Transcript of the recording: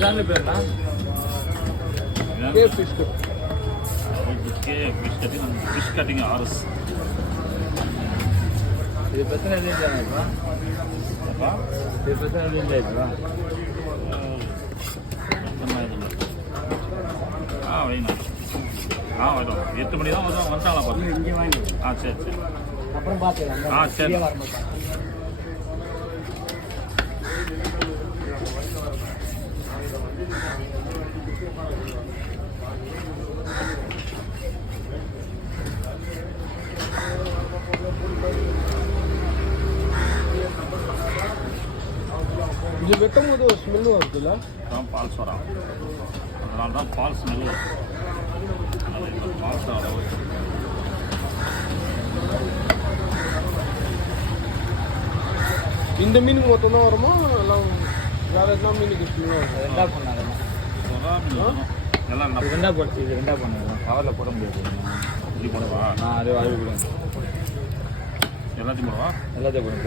Channel பேருண்ணா fish fish cutting RS. இது பிரச்சனை இல்லைங்களா? இது பிரச்சனை இல்லைங்களா? வைண்ணா. வரும் 8 மணி தான் வரும். வந்துட்டாங்களா பாருங்க இங்கே வாங்கி. சரி சரி அப்புறம் பார்த்துக்கலாம். சரி. இது வெட்டும் போது ஒரு ஸ்மெல்லும் வருதுல்ல? பால்ஸ் வரும். அதனால தான் பால் ஸ்மெல் வரும். பால்ஸ் அளவு இந்த மீனுக்கு மொத்தம் தான் வருமா? எல்லாம் வேறு என்ன மீனுக்கு ரெண்டா பண்ணாங்க எல்லாம் ரெண்டா போட்டு இது ரெண்டா பண்ணாங்க. கவரில் போட முடியாது. இப்படி போடவா? அது வாங்கி கொடுங்க. எல்லாத்தையும் போடவா? எல்லாத்தையும் போடுங்க.